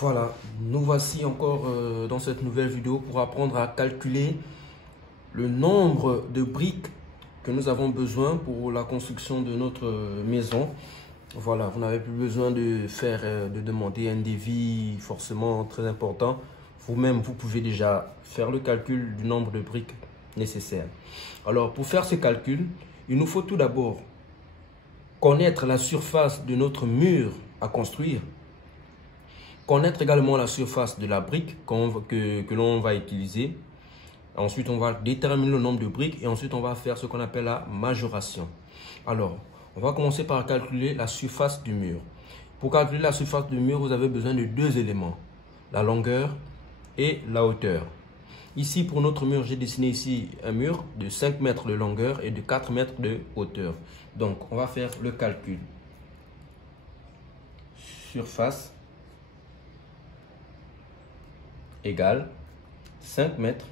Voilà, nous voici encore dans cette nouvelle vidéo pour apprendre à calculer le nombre de briques que nous avons besoin pour la construction de notre maison. Voilà, vous n'avez plus besoin de demander un devis forcément très important. Vous-même, vous pouvez déjà faire le calcul du nombre de briques nécessaires. Alors, pour faire ce calcul, il nous faut tout d'abord connaître la surface de notre mur à construire. Connaître également la surface de la brique que l'on va utiliser. Ensuite, on va déterminer le nombre de briques et ensuite, on va faire ce qu'on appelle la majoration. Alors, on va commencer par calculer la surface du mur. Pour calculer la surface du mur, vous avez besoin de deux éléments, la longueur et la hauteur. Ici, pour notre mur, j'ai dessiné ici un mur de 5 mètres de longueur et de 4 mètres de hauteur. Donc, on va faire le calcul. Surface égale 5 mètres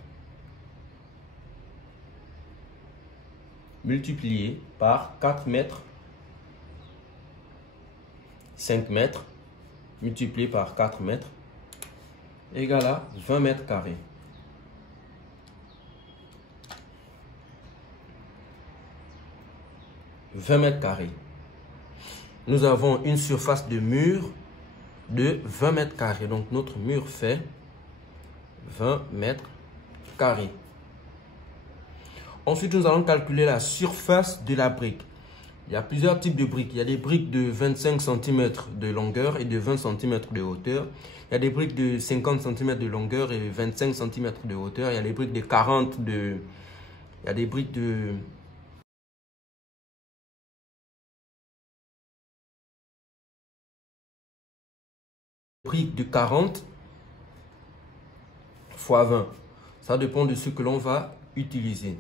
multiplié par 4 mètres. 5 mètres multiplié par 4 mètres égale à 20 mètres carrés. Nous avons une surface de mur de 20 mètres carrés. Donc, notre mur fait 20 mètres carrés. Ensuite, nous allons calculer la surface de la brique. Il y a plusieurs types de briques. Il y a des briques de 25 cm de longueur et de 20 cm de hauteur. Il y a des briques de 50 cm de longueur et 25 cm de hauteur. Il y a des briques de 40 de... Il y a des briques de... briques de 40 fois 20. Ça dépend de ce que l'on va utiliser.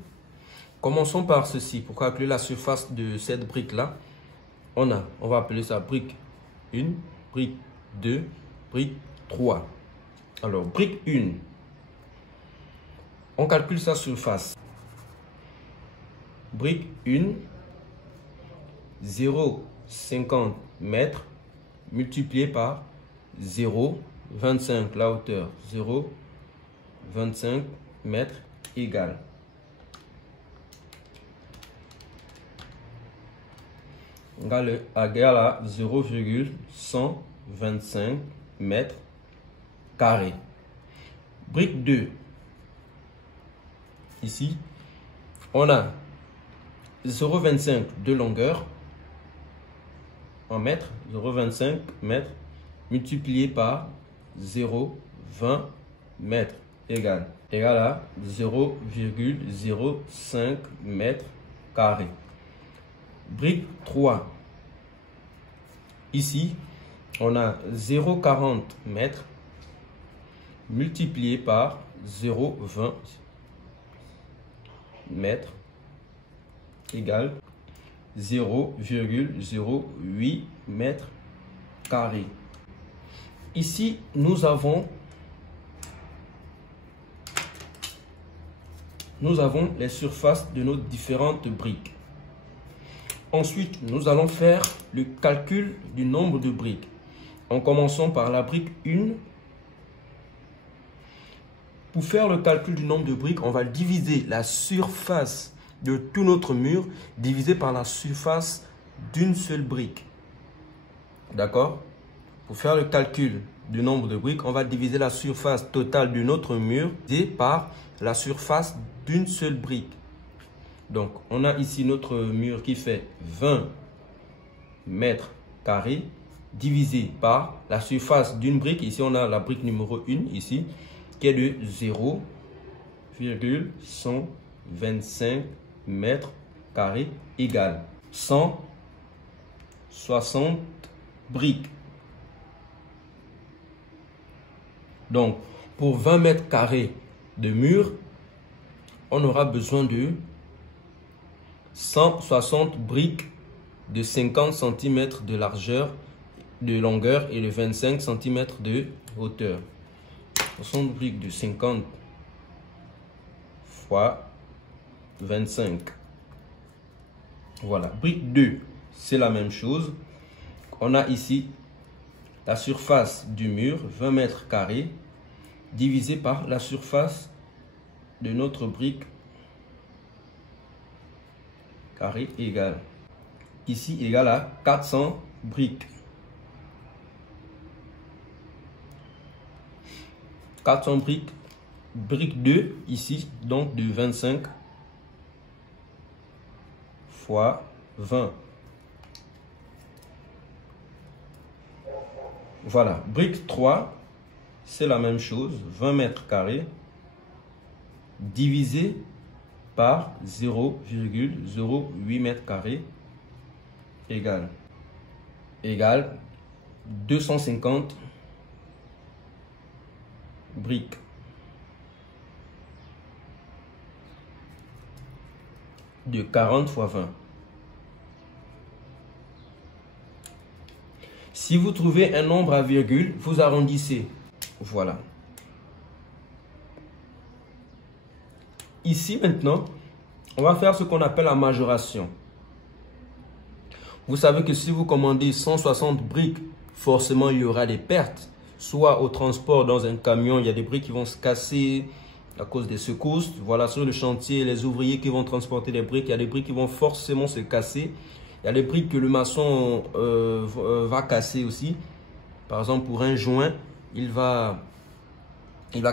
Commençons par ceci. Pour calculer la surface de cette brique-là, on va appeler ça brique 1, brique 2, brique 3. Alors, brique 1, on calcule sa surface. Brique 1, 0,50 mètres multiplié par 0,25, la hauteur, 0,25 mètres égale. Égale à 0,125 mètres carrés. Brique 2. Ici, on a 0,25 de longueur en mètres, 0,25 mètres multiplié par 0,20 mètres égale à 0,05 mètres carrés. Brique 3. Ici, on a 0,40 mètres multiplié par 0,20 mètres égale 0,08 mètres carrés. Ici, nous avons les surfaces de nos différentes briques. Ensuite, nous allons faire le calcul du nombre de briques. En commençant par la brique 1. Pour faire le calcul du nombre de briques, on va diviser la surface de tout notre mur divisé par la surface d'une seule brique. D'accord? Pour faire le calcul du nombre de briques, on va diviser la surface totale de notre mur par la surface d'une seule brique. Donc, on a ici notre mur qui fait 20 mètres carrés divisé par la surface d'une brique. Ici, on a la brique numéro 1 ici qui est de 0,125 mètres carrés égale 160 briques. Donc, pour 20 mètres carrés de mur, on aura besoin de 160 briques de 50 cm de largeur, de longueur et de 25 cm de hauteur. 60 briques de 50 fois 25. Voilà. Brique 2, c'est la même chose. On a ici la surface du mur, 20 mètres carrés, divisé par la surface de notre brique carré égale, ici égale à 400 briques. 400 briques, brique 2 ici, donc de 25 fois 20. Voilà, brique 3, c'est la même chose, 20 mètres carrés, divisé par 0,08 mètres carrés, égale 250 briques. De 40 fois 20. Si vous trouvez un nombre à virgule, vous arrondissez. Voilà. Ici maintenant, on va faire ce qu'on appelle la majoration. Vous savez que si vous commandez 160 briques, forcément il y aura des pertes. Soit au transport dans un camion, il y a des briques qui vont se casser à cause des secousses. Voilà, sur le chantier, les ouvriers qui vont transporter des briques, il y a des briques qui vont forcément se casser. Il y a des briques que le maçon va casser aussi. Par exemple, pour un joint, il va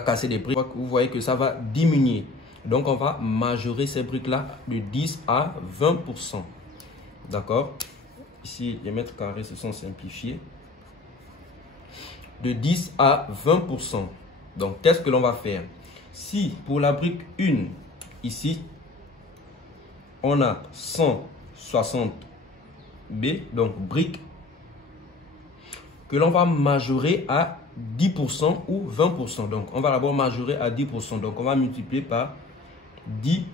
casser des briques. Vous voyez que ça va diminuer. Donc, on va majorer ces briques-là de 10 à 20%. D'accord? Ici, les mètres carrés se sont simplifiés. De 10 à 20%. Donc, qu'est-ce que l'on va faire? Si pour la brique 1, ici, on a 160 B, donc briques, que l'on va majorer à 10% ou 20%. Donc, on va d'abord majorer à 10%. Donc, on va multiplier par 10%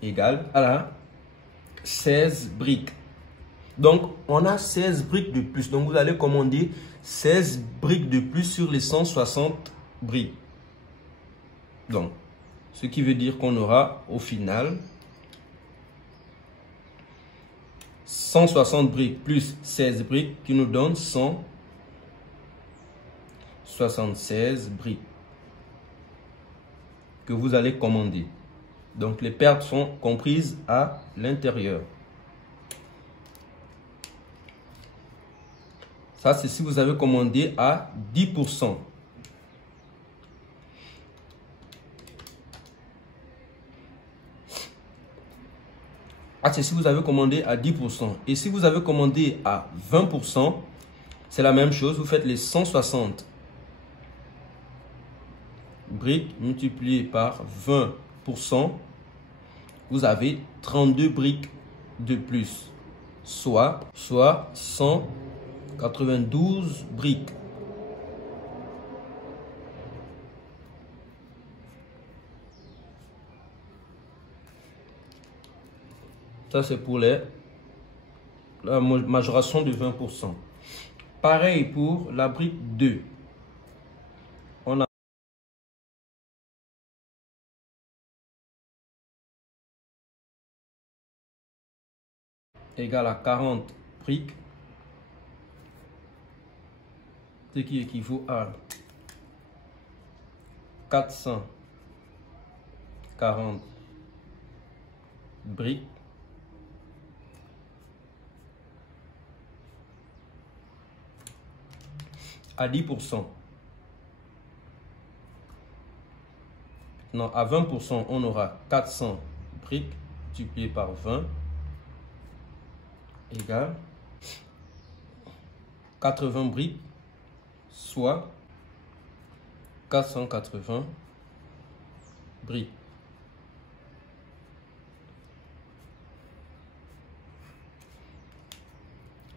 égale à 16 briques. Donc, on a 16 briques de plus. Donc, vous allez commander 16 briques de plus sur les 160 briques. Donc, ce qui veut dire qu'on aura au final 160 briques plus 16 briques qui nous donne 176 briques que vous allez commander. Donc, les pertes sont comprises à l'intérieur. Ça, c'est si vous avez commandé à 10%. Ah, c'est si vous avez commandé à 10%. Et si vous avez commandé à 20%, c'est la même chose. Vous faites les 160 briques multipliées par 20%. Vous avez 32 briques de plus. Soit 192 briques. Ça, c'est pour la majoration de 20%. Pareil pour la brique 2. On a égal à 40 briques, ce qui équivaut à 440 briques. À 10%. Non, à 20%, on aura 400 briques multipliées par 20 égale 80 briques, soit 480 briques.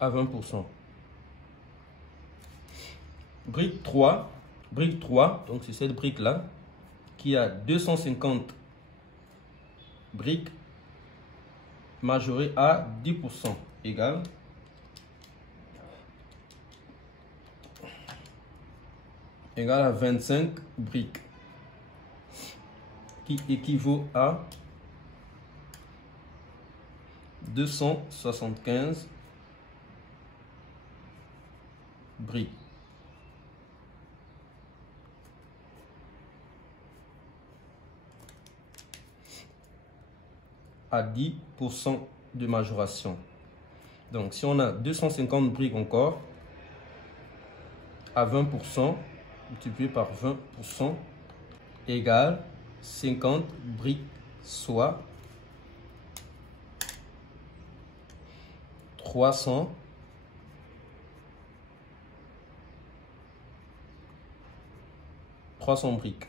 À 20%. Brique 3, donc c'est cette brique-là qui a 250 briques majorées à 10% égale à 25 briques qui équivaut à 275 briques. À 10% de majoration. Donc, si on a 250 briques encore, à 20%, multiplié par 20%, égale 50 briques, soit 300 briques.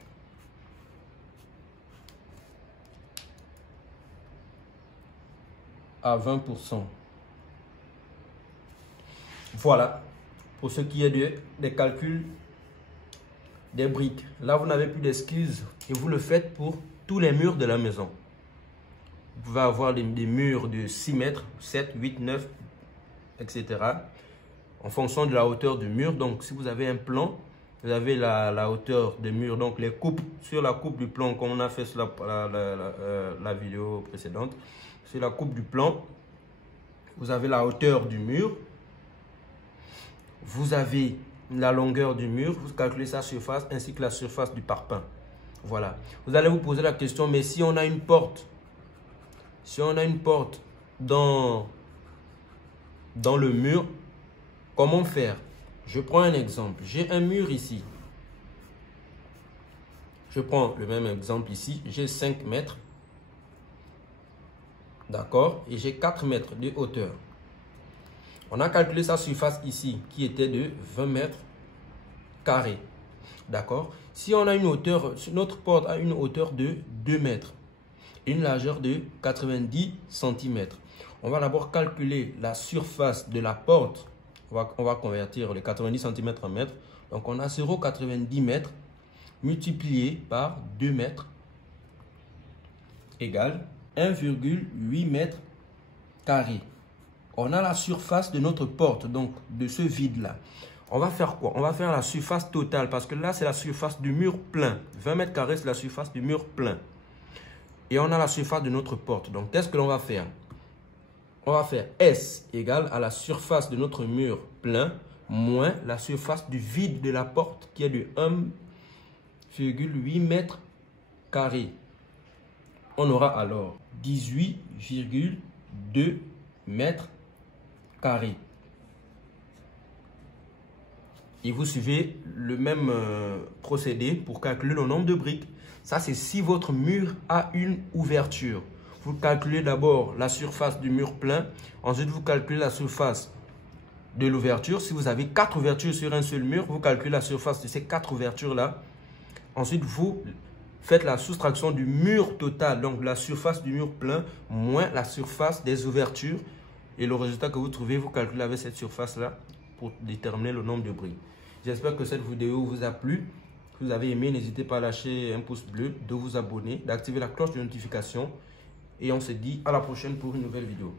À 20%. Voilà, pour ce qui est des calculs des briques. Là, vous n'avez plus d'excuses et vous le faites pour tous les murs de la maison. Vous pouvez avoir des murs de 6 mètres, 7, 8, 9, etc. En fonction de la hauteur du mur. Donc, si vous avez un plan, vous avez la hauteur des murs. Donc, les coupes, sur la coupe du plan, comme on a fait sur la vidéo précédente. Sur la coupe du plan, vous avez la hauteur du mur. Vous avez la longueur du mur. Vous calculez sa surface ainsi que la surface du parpaing. Voilà. Vous allez vous poser la question, mais si on a une porte, dans le mur, comment faire? Je prends un exemple. J'ai un mur ici. Je prends le même exemple ici. J'ai 5 mètres. D'accord? Et j'ai 4 mètres de hauteur. On a calculé sa surface ici qui était de 20 mètres carrés. D'accord? Si on a une hauteur, notre porte a une hauteur de 2 mètres. Une largeur de 90 cm. On va d'abord calculer la surface de la porte. On va convertir les 90 cm en mètres. Donc on a 0,90 mètres multiplié par 2 mètres égale 1,8 mètres carrés. On a la surface de notre porte, donc de ce vide-là. On va faire quoi? On va faire la surface totale parce que là, c'est la surface du mur plein. 20 mètres carrés, c'est la surface du mur plein. Et on a la surface de notre porte. Donc, qu'est-ce que l'on va faire? On va faire S égale à la surface de notre mur plein moins la surface du vide de la porte qui est de 1,8 mètres carrés. On aura alors 18,2 mètres carrés. Et vous suivez le même procédé pour calculer le nombre de briques. Ça, c'est si votre mur a une ouverture. Vous calculez d'abord la surface du mur plein. Ensuite, vous calculez la surface de l'ouverture. Si vous avez 4 ouvertures sur un seul mur, vous calculez la surface de ces 4 ouvertures-là. Ensuite, vous faites la soustraction du mur total, donc la surface du mur plein, moins la surface des ouvertures. Et le résultat que vous trouvez, vous calculez avec cette surface-là pour déterminer le nombre de briques. J'espère que cette vidéo vous a plu. Si vous avez aimé, n'hésitez pas à lâcher un pouce bleu, de vous abonner, d'activer la cloche de notification. Et on se dit à la prochaine pour une nouvelle vidéo.